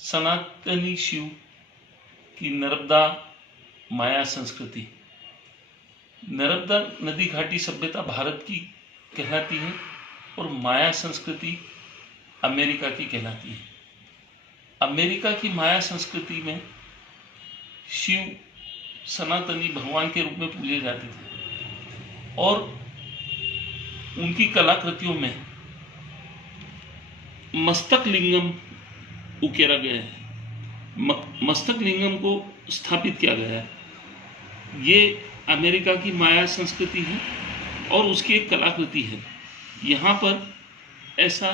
सनातनी शिव की नर्मदा माया संस्कृति। नर्मदा नदी घाटी सभ्यता भारत की कहलाती है और माया संस्कृति अमेरिका की कहलाती है। अमेरिका की माया संस्कृति में शिव सनातनी भगवान के रूप में पूजे जाते थे और उनकी कलाकृतियों में मस्तक लिंगम उकेरा गया है। मस्तक लिंगम को स्थापित किया गया है। ये अमेरिका की माया संस्कृति है और उसकी एक कलाकृति है। यहाँ पर ऐसा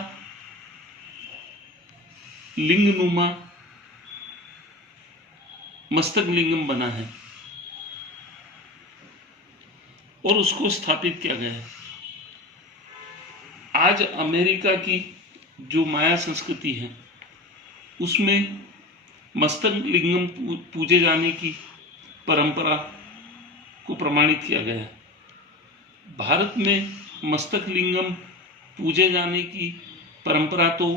लिंगनुमा मस्तक लिंगम बना है और उसको स्थापित किया गया है। आज अमेरिका की जो माया संस्कृति है उसमें मस्तक लिंगम पूजे जाने की परंपरा को प्रमाणित किया गया है। भारत में मस्तक लिंगम पूजे जाने की परंपरा तो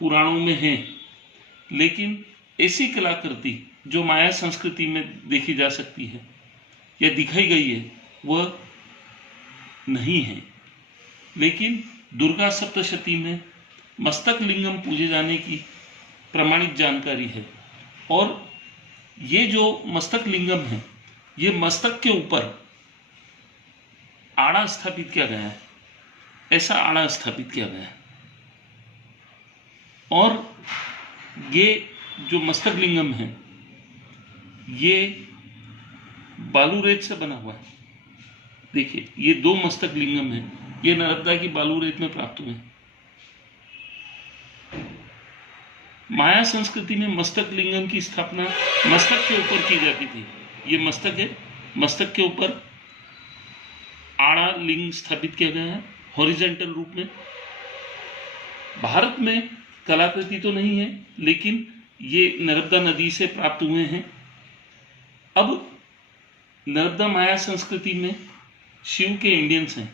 पुराणों में है, लेकिन ऐसी कलाकृति जो माया संस्कृति में देखी जा सकती है या दिखाई गई है वह नहीं है। लेकिन दुर्गा सप्तशती में मस्तक लिंगम पूजे जाने की प्रमाणित जानकारी है और ये जो मस्तक लिंगम है ये मस्तक के ऊपर आड़ा स्थापित किया गया है। ऐसा आड़ा स्थापित किया गया है और ये जो मस्तक लिंगम है ये बालू रेत से बना हुआ है। देखिए ये दो मस्तक लिंगम है, ये नर्मदा की बालू रेत में प्राप्त हुए। माया संस्कृति में मस्तक लिंगम की स्थापना मस्तक के ऊपर की जाती थी। ये मस्तक है, मस्तक के ऊपर आड़ा लिंग स्थापित किया गया है हॉरिजॉन्टल रूप में। भारत में कलाकृति तो नहीं है, लेकिन ये नर्मदा नदी से प्राप्त हुए हैं। अब नर्मदा माया संस्कृति में शिव के इंडियंस हैं,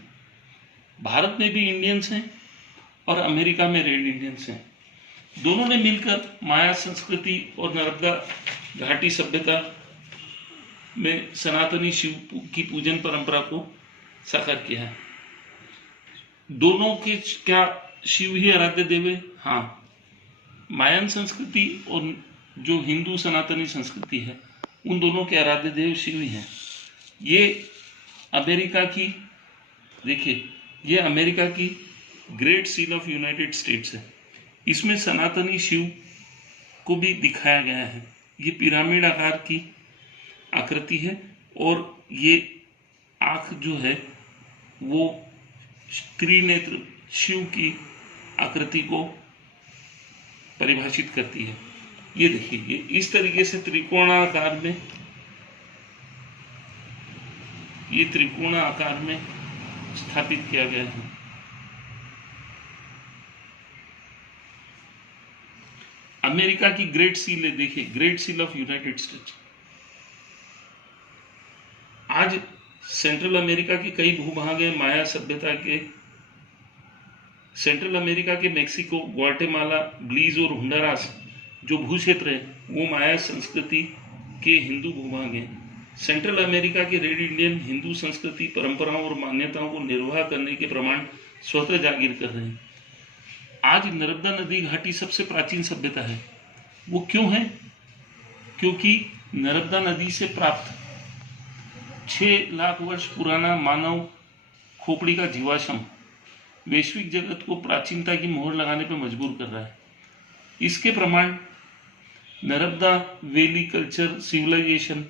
भारत में भी इंडियंस हैं और अमेरिका में रेड इंडियंस हैं। दोनों ने मिलकर माया संस्कृति और नर्मदा घाटी सभ्यता में सनातनी शिव की पूजन परंपरा को साकार किया है। दोनों के क्या शिव ही आराध्य देव है? हाँ, मायन संस्कृति और जो हिंदू सनातनी संस्कृति है उन दोनों के आराध्य देव शिव ही हैं। ये अमेरिका की, देखिए ये अमेरिका की great seal of United states है। इसमें सनातनी शिव को भी दिखाया गया है। ये पिरामिड आकार की आकृति है और ये आंख जो है वो त्रिनेत्र शिव की आकृति को परिभाषित करती है। ये देखिए ये इस तरीके से त्रिकोणाकार में, ये त्रिकोण आकार में स्थापित किया गया है। अमेरिका की ग्रेट सील है, देखिए great seal of United states. आज सेंट्रल अमेरिका के कई भूभाग हैं माया सभ्यता के। सेंट्रल अमेरिका के मेक्सिको, ग्वाटेमाला, ब्लीज और होंडुरास जो भू क्षेत्र है वो माया संस्कृति के हिंदू भूभाग हैं। सेंट्रल अमेरिका के रेड इंडियन हिंदू संस्कृति, परंपराओं और मान्यताओं को निर्वाह करने के प्रमाण स्वतः जागीर कर रहे हैं। आज नर्मदा नदी घाटी सबसे प्राचीन सभ्यता है। वो क्यों है? क्योंकि नर्मदा नदी से प्राप्त 6 लाख वर्ष पुराना मानव खोपड़ी का जीवाश्म वैश्विक जगत को प्राचीनता की मोहर लगाने पर मजबूर कर रहा है। इसके प्रमाण Narmada valley culture civilization,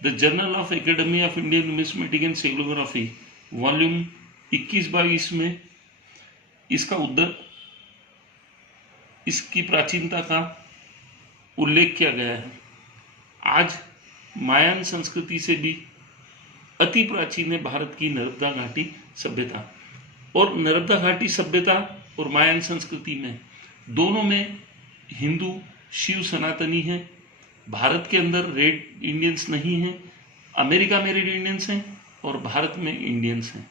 the journal of academy of Indian numismatic and sigillography volume 21-22 में इसकी प्राचीनता का उल्लेख किया गया है। आज मायन संस्कृति से भी अति प्राचीन है भारत की नर्मदा घाटी सभ्यता। और नर्मदा घाटी सभ्यता और मायन संस्कृति में दोनों में हिंदू शिव सनातनी हैं। भारत के अंदर रेड इंडियंस नहीं हैं, अमेरिका में रेड इंडियंस हैं और भारत में इंडियंस हैं।